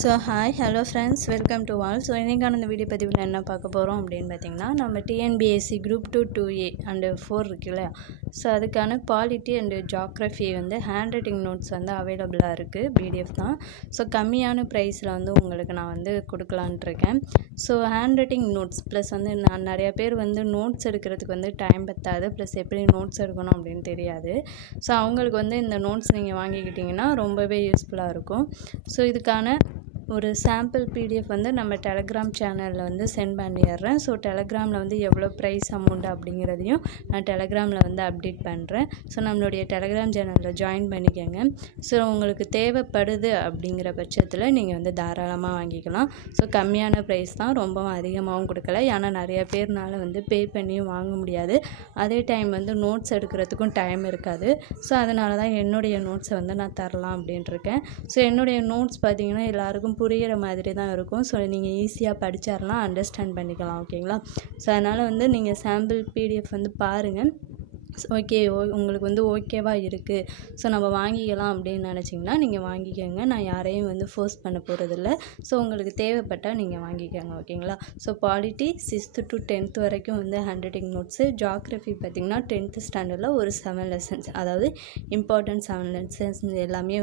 So hi hello friends, welcome to all. So இன்றைக்கான இந்த video பதிவில் என்ன பார்க்க போகிறோம் அப்படின்னு பார்த்திங்கன்னா, நம்ம டிஎன்பிஎஸ்சி குரூப் 2 2A அண்ட் 4 இருக்கு இல்லையா. ஸோ அதுக்கான polity and geography hand writing notes அவைலபிளாக இருக்குது. பிடிஎஃப் தான். ஸோ கம்மியான ப்ரைஸில் உங்களுக்கு நான் கொடுக்கலான்ட்டு இருக்கேன். So hand writing notes plus நான் நிறையா பேர் நோட்ஸ் எடுக்கிறதுக்கு டைம் பத்தாது, ப்ளஸ் எப்படி நோட்ஸ் எடுக்கணும் அப்படின்னு தெரியாது. ஸோ அவங்களுக்கு இந்த நோட்ஸ் நீங்கள் வாங்கிக்கிட்டிங்கன்னா ரொம்பவே யூஸ்ஃபுல்லாக இருக்கும். ஸோ இதுக்கான ஒரு சாம்பிள் பிடிஎஃப் நம்ம டெலகிராம் சேனலில் சென்ட் பண்ணிடுறேன். ஸோ டெலகிராமில் எவ்வளோ ப்ரைஸ் அமௌண்ட் அப்படிங்கிறதையும் நான் டெலகிராமில் அப்டேட் பண்ணுறேன். ஸோ நம்மளுடைய டெலகிராம் சேனலில் ஜாயின் பண்ணிக்கோங்க. ஸோ உங்களுக்கு தேவைப்படுது அப்படிங்கிற பட்சத்தில் நீங்கள் தாராளமாக வாங்கிக்கலாம். ஸோ கம்மியான ப்ரைஸ் தான், ரொம்பவும் அதிகமாகவும் கொடுக்கல. ஏன்னா நிறைய பேர்னால பே பண்ணியும் வாங்க முடியாது. அதே டைம் நோட்ஸ் எடுக்கிறதுக்கும் டைம் இருக்காது. ஸோ அதனால தான் என்னுடைய நோட்ஸை நான் தரலாம் அப்படின்ட்டுருக்கேன். ஸோ என்னுடைய நோட்ஸ் பார்த்திங்கன்னா எல்லாருக்கும் புரிகிற மாதிரி தான் இருக்கும். ஸோ நீங்கள் ஈஸியாக படிச்சிடலாம், அண்டர்ஸ்டாண்ட் பண்ணிக்கலாம். ஓகேங்களா. ஸோ அதனால் நீங்கள் சாம்பிள் பிடிஎஃப் பாருங்கள். ஓகே, உங்களுக்கு ஓகேவாக இருக்குது, ஸோ நம்ம வாங்கிக்கலாம் அப்படின்னு நினச்சிங்கன்னா நீங்கள் வாங்கிக்கோங்க. நான் யாரையும் ஃபோர்ஸ் பண்ண போகிறதில்ல. ஸோ உங்களுக்கு தேவைப்பட்டால் நீங்கள் வாங்கிக்கோங்க. ஓகேங்களா. So polity 6th to 10th வரைக்கும் ஹேண்ட் ரைட்டிங் நோட்ஸு. ஜாக்ரஃபி பார்த்திங்கன்னா 10th ஸ்டாண்டர்டில் ஒரு 7 லெசன்ஸ், அதாவது இம்பார்ட்டன்ட் 7 லெசன்ஸ் எல்லாமே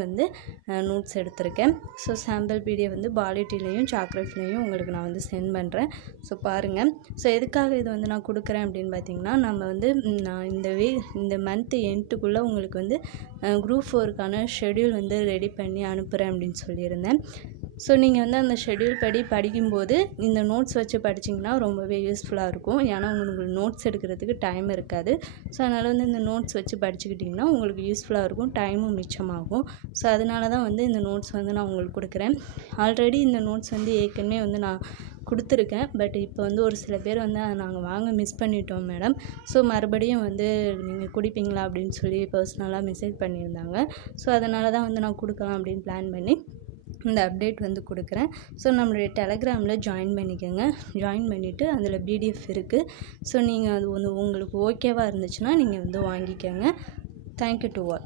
நோட்ஸ் எடுத்திருக்கேன். ஸோ சாம்பிள் பிடிஎஃப் பாலிட்டிலையும் ஜாக்ரஃபிலையும் உங்களுக்கு நான் சென்ட் பண்ணுறேன். ஸோ பாருங்கள். ஸோ எதுக்காக இது நான் கொடுக்குறேன் அப்படின்னு பார்த்திங்கன்னா, நம்ம நான் இந்த மந்த் எண்டுக்குள்ளே உங்களுக்கு குரூப் 4க்கான ஷெட்யூல் ரெடி பண்ணி அனுப்புகிறேன் அப்படின்னு சொல்லியிருந்தேன். ஸோ நீங்கள் அந்த ஷெட்யூல் படி படிக்கும்போது இந்த நோட்ஸ் வச்சு படிச்சிங்கன்னா ரொம்பவே யூஸ்ஃபுல்லாக இருக்கும். ஏன்னா உங்களுக்கு நோட்ஸ் எடுக்கிறதுக்கு டைம் இருக்காது. ஸோ அதனால் இந்த நோட்ஸ் வச்சு படிச்சுக்கிட்டிங்கன்னா உங்களுக்கு யூஸ்ஃபுல்லாக இருக்கும், டைமும் மிச்சமாகும். ஸோ அதனால தான் இந்த நோட்ஸ் நான் உங்களுக்கு கொடுக்குறேன். ஆல்ரெடி இந்த நோட்ஸ் ஏற்கனவே நான் கொடுத்துருக்கேன். பட் இப்போ ஒரு சில பேர் அதை நாங்கள் வாங்க மிஸ் பண்ணிட்டோம் மேடம், ஸோ மறுபடியும் நீங்கள் குடிப்பீங்களா அப்படின்னு சொல்லி பர்சனலாக மெசேஜ் பண்ணியிருந்தாங்க. ஸோ அதனால தான் நான் கொடுக்கலாம் அப்படின்னு பிளான் பண்ணி இந்த அப்டேட் கொடுக்குறேன். ஸோ நம்மளுடைய டெலகிராமில் ஜாயின் பண்ணிக்கோங்க. ஜாயின் பண்ணிவிட்டு அதில் பிடிஎஃப் இருக்குது. ஸோ நீங்கள் அது உங்களுக்கு ஓகேவாக இருந்துச்சுன்னா நீங்கள் வாங்கிக்கோங்க. Thank you to all.